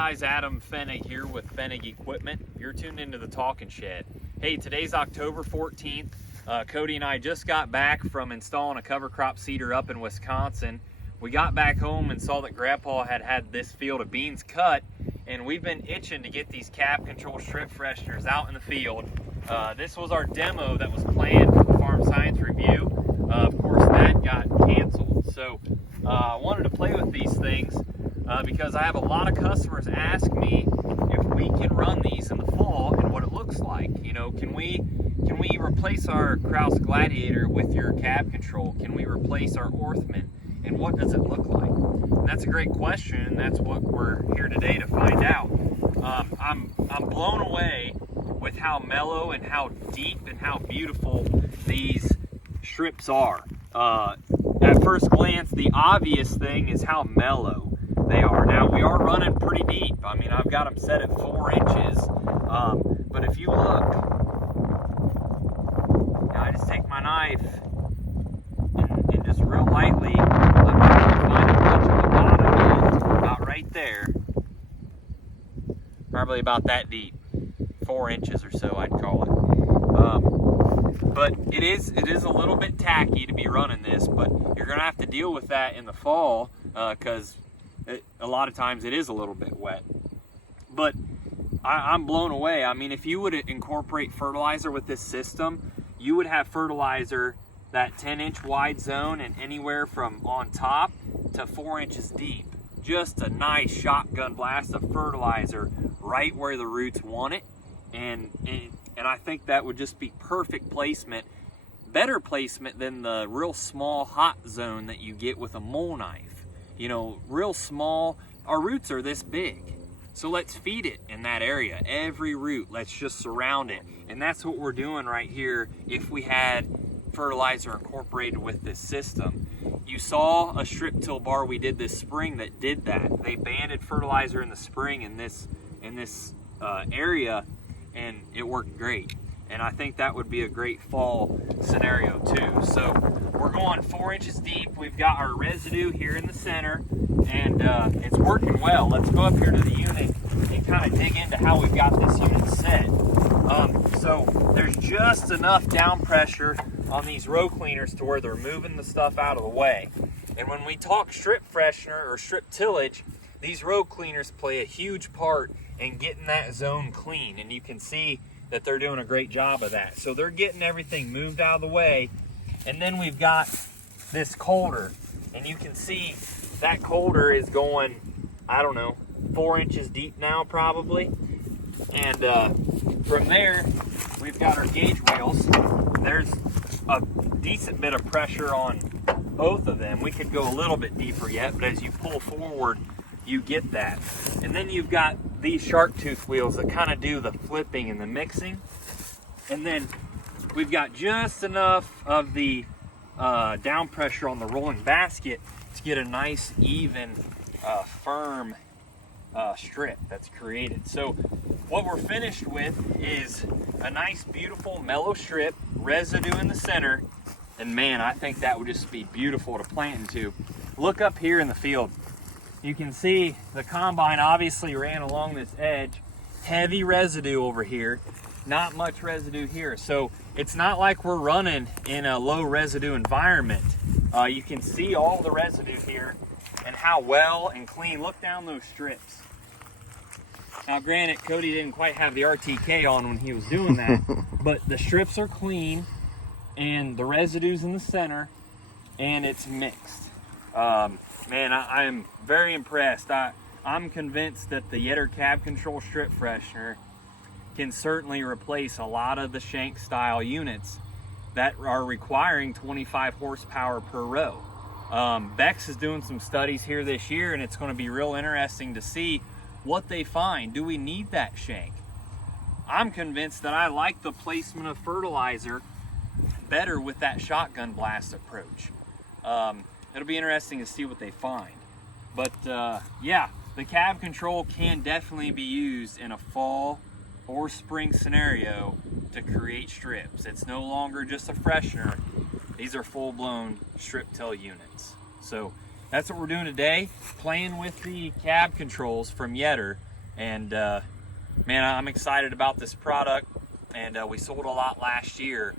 guys, Adam Fenig here with Fenig Equipment. You're tuned into the Talking Shed. Hey, today's October 14th. Cody and I just got back from installing a cover crop seeder up in Wisconsin. We got back home and saw that Grandpa had this field of beans cut, and we've been itching to get these cab control strip fresheners out in the field. This was our demo that was planned for the Farm Science Review. Of course, that got canceled. So I wanted to play with these things because I have a lot of customers ask me if we can run these in the fall and what it looks like. You know, can we replace our Kraus Gladiator with your cab control? Can we replace our Orthman? And what does it look like? And that's a great question, and that's what we're here today to find out. I'm blown away with how mellow and how deep and how beautiful these strips are. At first glance, the obvious thing is how mellow they are. Now, we are running pretty deep. I mean, I've got them set at 4 inches, but if you look, now I just take my knife and just real lightly, I'm not going to find much of a bottom yet, about right there, probably about that deep, 4 inches or so I'd call it. But it is a little bit tacky to be running this, but you're going to have to deal with that in the fall because a lot of times it is a little bit wet. But I'm blown away. I mean, if you would incorporate fertilizer with this system, you would have fertilizer that 10-inch wide zone and anywhere from on top to 4 inches deep. Just a nice shotgun blast of fertilizer right where the roots want it. And I think that would just be perfect placement, better placement than the real small hot zone that you get with a mole knife. You know, real small, our roots are this big. So let's feed it in that area. Every root, let's just surround it. And that's what we're doing right here if we had fertilizer incorporated with this system. You saw a strip till bar we did this spring that did that. They banded fertilizer in the spring in this area, and it worked great. And I think that would be a great fall scenario too. So we're going 4 inches deep. We've got our residue here in the center, and it's working well. Let's go up here to the unit and kind of dig into how we've got this unit set. So there's just enough down pressure on these row cleaners to where they're moving the stuff out of the way. And when we talk strip freshener or strip tillage, these row cleaners play a huge part in getting that zone clean, and you can see that they're doing a great job of that. So they're getting everything moved out of the way. And then we've got this colder, and you can see that colder is going, I don't know, 4 inches deep now probably. And from there, we've got our gauge wheels. There's a decent bit of pressure on both of them. We could go a little bit deeper yet, but as you pull forward, you get that. And then you've got these shark tooth wheels that kind of do the flipping and the mixing. And then we've got just enough of the down pressure on the rolling basket to get a nice, even, firm strip that's created. So what we're finished with is a nice, beautiful, mellow strip, residue in the center. And man, I think that would just be beautiful to plant into. Look up here in the field. You can see the combine obviously ran along this edge. Heavy residue over here, not much residue here. So it's not like we're running in a low residue environment. You can see all the residue here and how well and clean. Look down those strips. Now granted, Cody didn't quite have the RTK on when he was doing that, but the strips are clean and the residue's in the center and it's mixed. Man, I am very impressed. I'm convinced that the Yetter Cab Control Strip Freshener can certainly replace a lot of the shank style units that are requiring 25 horsepower per row. Bex is doing some studies here this year, and it's going to be real interesting to see what they find. Do we need that shank? I'm convinced that I like the placement of fertilizer better with that shotgun blast approach. It'll be interesting to see what they find. But yeah, the cab control can definitely be used in a fall or spring scenario to create strips. It's no longer just a freshener. These are full-blown strip till units. So that's what we're doing today, playing with the cab controls from Yetter And man, I'm excited about this product, and we sold a lot last year,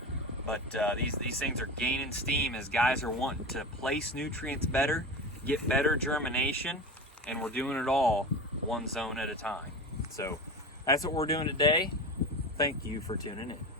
but these things are gaining steam as guys are wanting to place nutrients better, get better germination, and we're doing it all one zone at a time. So that's what we're doing today. Thank you for tuning in.